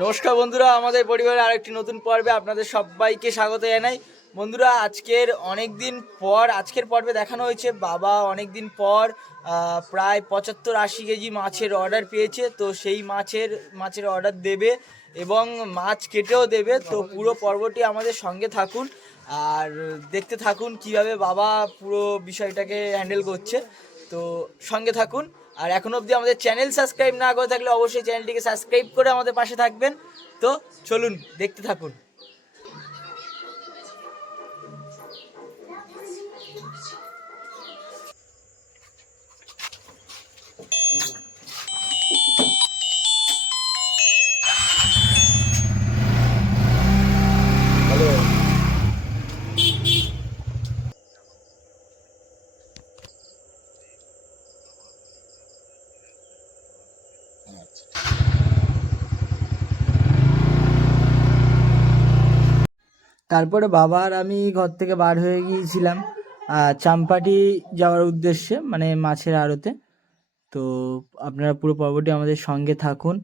নমস্কার বন্ধুরা, আমাদের পরিবারের আরেকটি নতুন পর্বে আপনাদের সবাইকে স্বাগত জানাই। বন্ধুরা, আজকের অনেক দিন পর, আজকের পর্বে দেখানো হয়েছে, বাবা অনেক দিন পর প্রায় পঁচাত্তর আশি কেজি মাছের অর্ডার পেয়েছে, তো সেই মাছের মাছের অর্ডার দেবে এবং মাছ কেটেও দেবে, তো পুরো পর্বটি আমাদের সঙ্গে থাকুন আর দেখতে থাকুন কীভাবে বাবা পুরো বিষয়টাকে হ্যান্ডেল করছে। তো সঙ্গে থাকুন। আর এখন অবধি আমাদের চ্যানেল সাবস্ক্রাইব না করে থাকলে অবশ্যই চ্যানেলটিকে সাবস্ক্রাইব করে আমাদের পাশে থাকবেন। তো চলুন, দেখতে থাকুন। তারপরে বাবা আর আমি ঘর থেকে বার হয়ে গিয়েছিলাম চাম্পাটি যাওয়ার উদ্দেশ্যে মানে মাছের আড়তে। তো আপনারা পুরো পর্বটি আমাদের সঙ্গে থাকুন।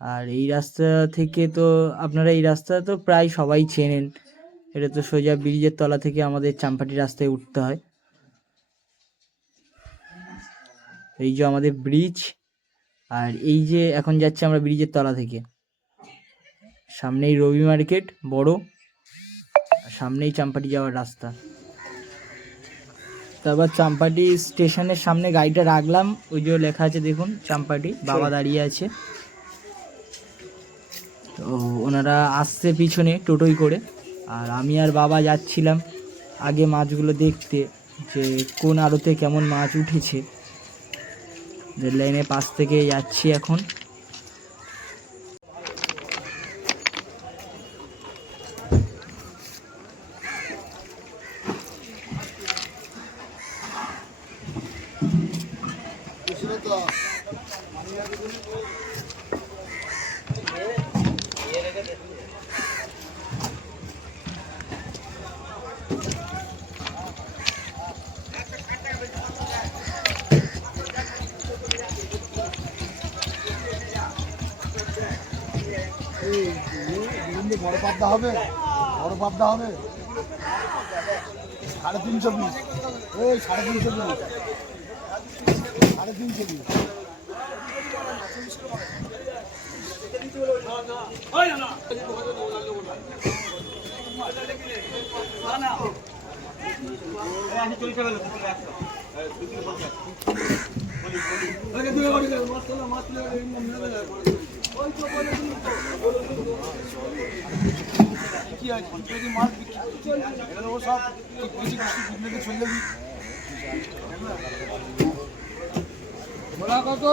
আর এই রাস্তা থেকে তো, আপনারা এই রাস্তা তো প্রায় সবাই চেনেন। এটা তো সোজা ব্রিজের তলা থেকে আমাদের চাম্পাটি রাস্তায় উঠতে হয়। এই যে আমাদের ব্রিজ, আর এই যে এখন যাচ্ছে আমরা ব্রিজের তলা থেকে। সামনেই রবি মার্কেট, বড়। সামনেই চাম্পাটি যাওয়ার রাস্তা। তারপর চাম্পাটি স্টেশনের সামনে গাড়িটা রাখলাম। ওই যে লেখা আছে দেখুন চাম্পাটি। বাবা দাঁড়িয়ে আছে। তো ওনারা আসছে পিছনে টোটোই করে। আর আমি আর বাবা যাচ্ছিলাম আগে মাছগুলো দেখতে যে কোন আড়তে কেমন মাছ উঠেছে। রেল লাইনের পাশ থেকে যাচ্ছি এখন। পাবদা হবে, বড় পাবদা হবে। সাড়ে তিনশো পিস। ওই সাড়ে তিনশো পিস। সাড়ে তিনশো পিস। কি আছে যদি মাছ বিক্রি ও সব বেশি কিছু বিক্রি চলে যাবি ওরা কত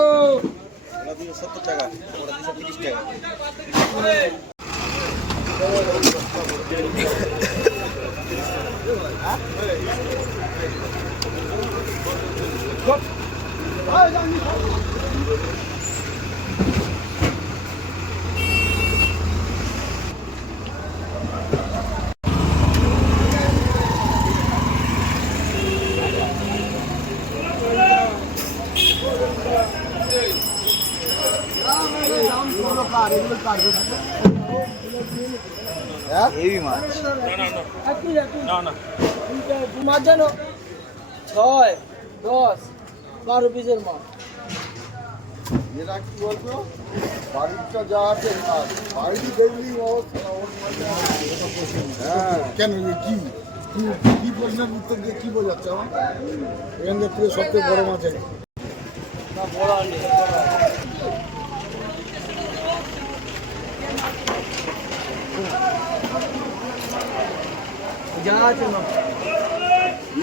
হেভি মাছ মাছ জানো? ছয় দশ বারো পিসের মাছ। এরা কি বলতো? বাড়িটা যা আছে বাড়িটি দেখলি অবস্থা হ্যাঁ। কেন কি? কি- কি প্রশ্নের উত্তর দিয়ে কি বোঝাচ্ছে আমার? এখান থেকে পুরো সবচেয়ে বড় মাছ এটা। না বড় যা আছে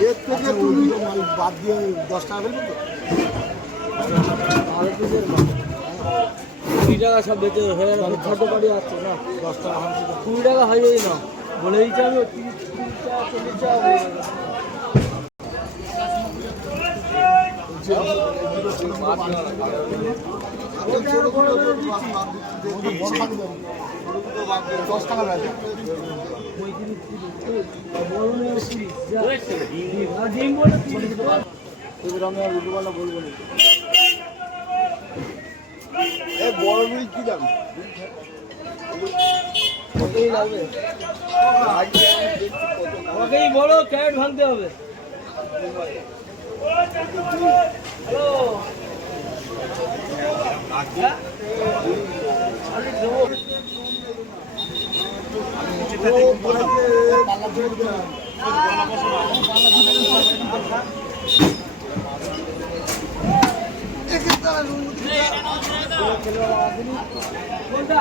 এর থেকে তুমি বাদ দিয়ে দশ টাকা ফেলবে তো? কুড়ি টাকা সব বেঁচে হয়ে গেল ছোট বাড়ি আছে না। দশ টাকা কুড়ি টাকা হয়ে যাই না। বলে দিচ্ছি আমি তিরিশ তিরিশ টাকা চল্লিশ টাকা দশ টাকা লাগে বড় বড় রুই কি দাম ওকেই লাগবে ওকেই বলো ক্যারেট ভাঙতে হবে হ্যালো হ্যাঁ? কোনটা?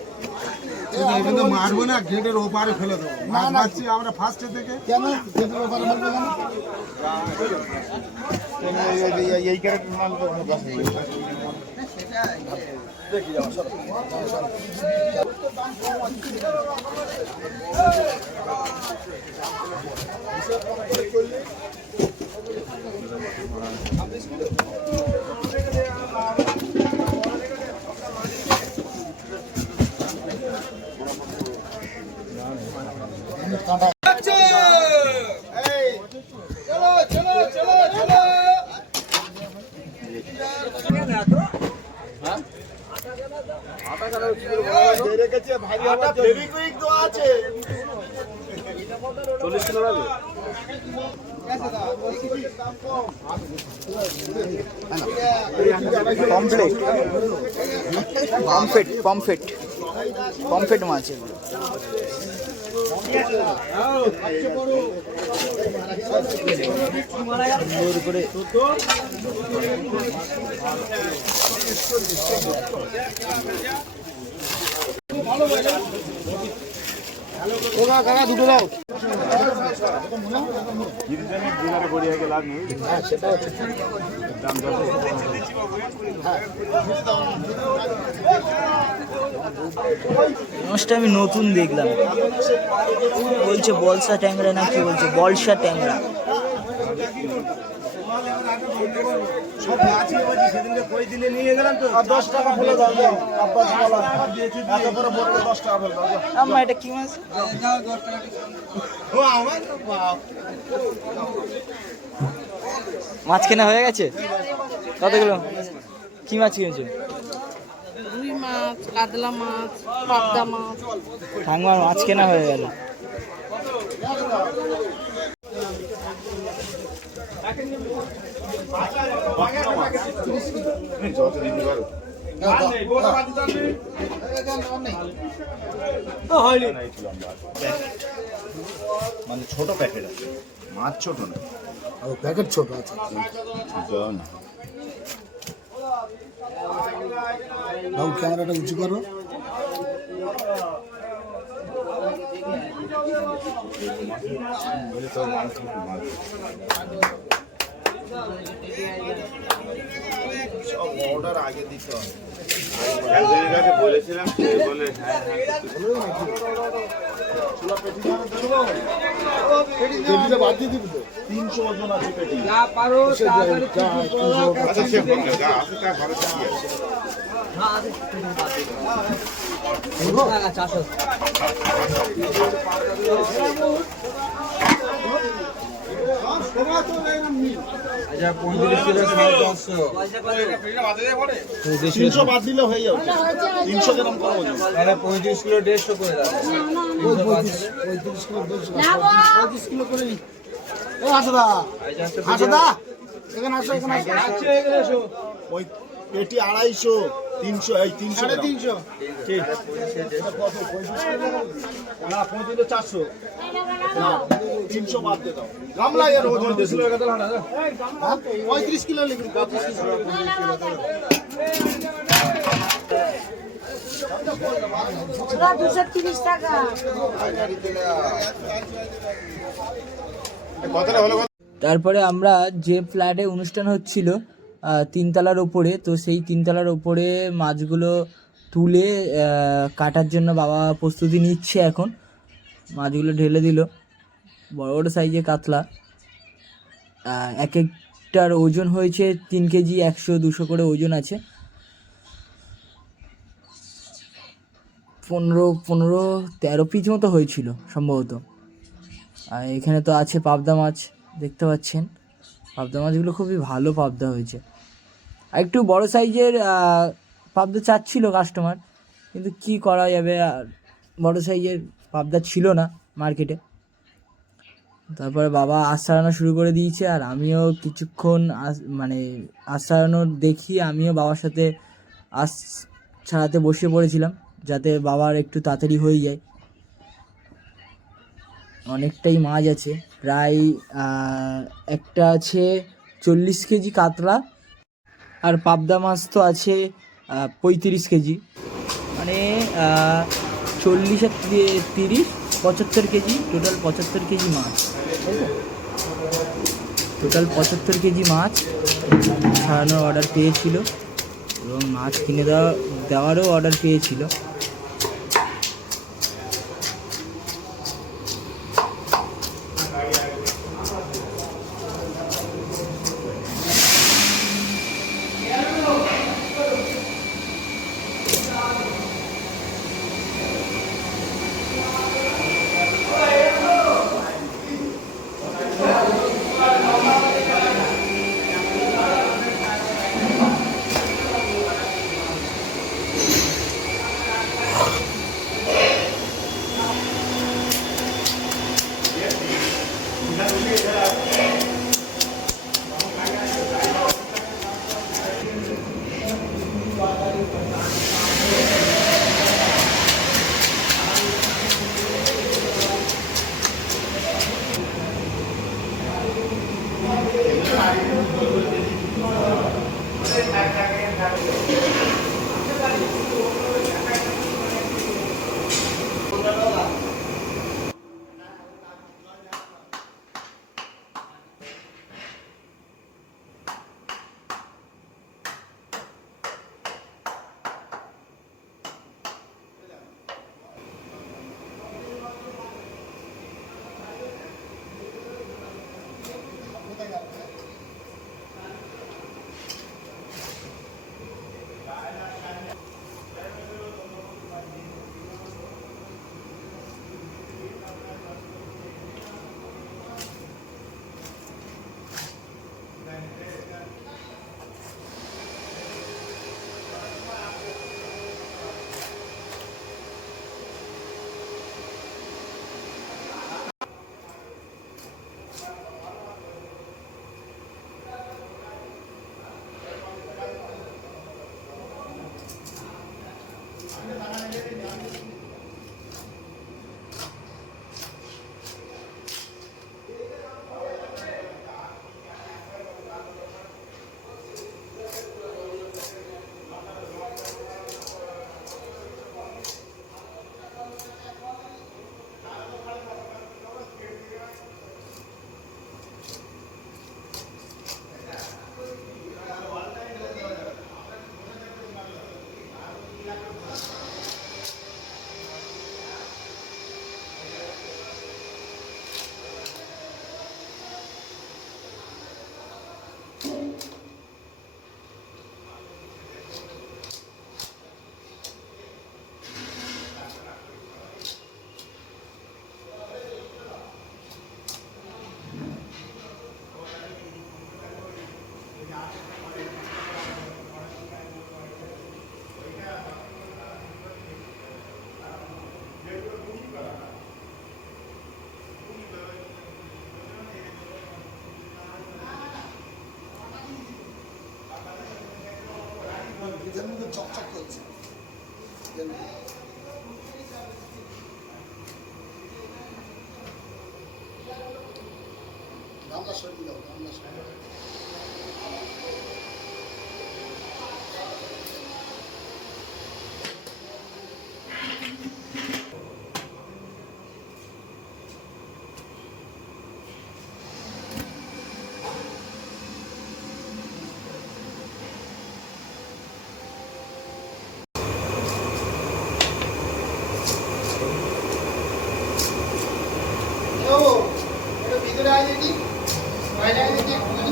কিন্তু মারবো না গেটের ওপারে ফেলে দেবো। মাছ মারছি আমরা ফার্স্টে থেকে। কেন? খেতে ওপারে ফেলবে কেন? এই ক্যারেক্টার মাল তো অনেক আছে। পমফ্লেট পমফ্লেট পমফ্লেট মাছ এগুলো। করে দুটো দাও? মাছটা আমি নতুন দেখলাম। বলছে বলসা ট্যাংরা না কি বলছে? বলসা ট্যাংরা। আর দশ টাকা ফেলে দাও যাও। আব্বাস বলা। এত করে বললে দশ টাকা ফেলে দাও, আম্মা এটা কি মাছ? মাছ কেনা হয়ে গেছে? কতগুলো? কি মাছ কিনেছো? রুই মাছ কাতলা মাছ পাবদা মাছ। মাছ কেনা হয়ে গেল। মানে ছোট প্যাকেট আছে মাছ ছোট না প্যাকেট ছোট আছে। বাবু ক্যামেরাটা উঁচু করো মাছ মাছ। সব অর্ডার আগে দিতে হবে। একজনের কাছে বলেছিলাম সে বলে হ্যাঁ তো? তিনশো ওজন আছে পেটি। পারো আচ্ছা সে বলবে, যা আছে তার ঘরে দিয়ে আছে। টাকা তিনশো বাদ দিলে হয়ে যাবে। তিনশো গ্রাম কম তাহলে পঁয়ত্রিশ কিলো দেড়শো করে দাও। পঁয়ত্রিশ কিলো দেড়শো। পঁয়ত্রিশ কিলো করে নি। ও হাসদা। হাসদা এখানে আসো এখানে আসো। এগুলো এসো ওই পেটি আড়াইশো তিনশো এই তিনশো সাড়ে তিনশো। না পঁয়ত্রিশ চারশো। তিনশো বাদ দিয়ে দাও। হ্যাঁ? পঁয়ত্রিশ কিলো লিখুন পঁয়ত্রিশ কিলো। দুশো তিরিশ টাকা। তারপরে আমরা যে ফ্ল্যাটে অনুষ্ঠান হচ্ছিল তিনতলার ওপরে তো সেই তিনতলার ওপরে মাছগুলো তুলে কাটার জন্য বাবা প্রস্তুতি নিচ্ছে এখন। মাছগুলো ঢেলে দিল। বড় বড় সাইজে কাতলা। এক একটার ওজন হয়েছে তিন কেজি একশো, দুশো করে ওজন আছে। পনেরো পনেরো, তেরো পিস মতো হয়েছিল সম্ভবত। আর এখানে তো আছে পাবদা মাছ, দেখতে পাচ্ছেন। পাবদা মাছগুলো খুবই ভালো পাবদা হয়েছে। একটু বড় সাইজের পাবদা চাচ্ছিল কাস্টমার কিন্তু কি করা যাবে আর? বড় সাইজের পাবদা ছিল না মার্কেটে তারপরে বাবা আশ ছাড়ানো শুরু করে দিয়েছে আর আমিও কিছুক্ষণ মানে আশ ছাড়ানো দেখি, আমিও বাবার সাথে আশ ছাড়াতে বসে পড়েছিলাম, যাতে বাবার একটু তাড়াতাড়ি হয়ে যায়। অনেকটাই মাছ আছে, প্রায় একটা আছে চল্লিশ কেজি কাতলা আর পাবদা মাছ তো আছে পঁয়ত্রিশ কেজি। মানে চল্লিশ তিরিশ, পঁচাত্তর কেজি টোটাল পঁচাত্তর কেজি মাছ। টোটাল পঁচাত্তর কেজি মাছ ছাড়ানোর অর্ডার পেয়েছিল এবং মাছ কিনে দেওয়া, দেওয়ারও অর্ডার পেয়েছিল। চকচক করছে আমরা শরীর দাও আমরা শরীর legal identity, white identity,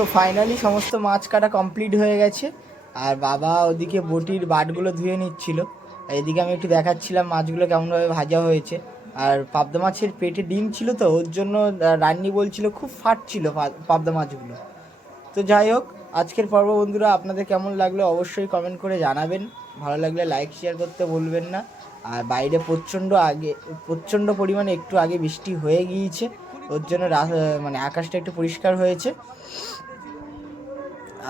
তো ফাইনালি সমস্ত মাছ কাটা কমপ্লিট হয়ে গেছে। আর বাবা ওদিকে বটির বাটগুলো ধুয়ে নিচ্ছিল। এদিকে আমি একটু দেখাচ্ছিলাম মাছগুলো কেমনভাবে ভাজা হয়েছে। আর পাবদা মাছের পেটে ডিম ছিল তো, ওর জন্য রান্নি বলছিল খুব ফাটছিল পাবদা মাছগুলো। তো যাই হোক, আজকের পর্ব বন্ধুরা, আপনাদের কেমন লাগল অবশ্যই কমেন্ট করে জানাবেন। ভালো লাগলে লাইক শেয়ার করতে ভুলবেন না। আর বাইরে প্রচণ্ড আগে, প্রচণ্ড পরিমাণে একটু আগে বৃষ্টি হয়ে গিয়েছে। ওর জন্য মানে আকাশটা একটু পরিষ্কার হয়েছে।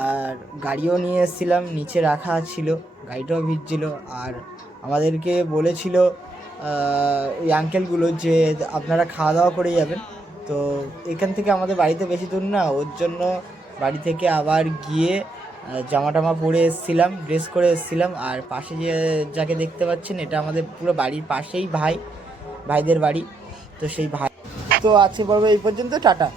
আর গাড়িও নিয়ে এসেছিলাম, নিচে রাখা ছিল, গাড়িটাও ভিজছিল। আর আমাদেরকে বলেছিল ওই আঙ্কেলগুলো যে আপনারা খাওয়া দাওয়া করে যাবেন। তো এখান থেকে আমাদের বাড়িতে বেশি দূর না, ওর জন্য বাড়ি থেকে আবার গিয়ে জামা টামা পরে এসেছিলাম ড্রেস করে এসেছিলাম। আর পাশে যে যাকে দেখতে পাচ্ছেন, এটা আমাদের পুরো বাড়ির পাশেই ভাই, ভাইদের বাড়ি। তো সেই ভাই তো আছে পর্ব এই পর্যন্ত, টাটা।